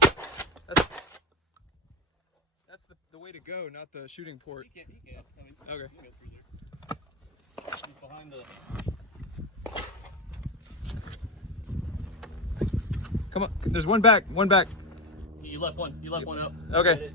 That's the way to go, not the shooting port. He can't. I mean, okay. He can go through there. He's behind the... Come on, there's one back, one back. You left one. You left one out. Okay.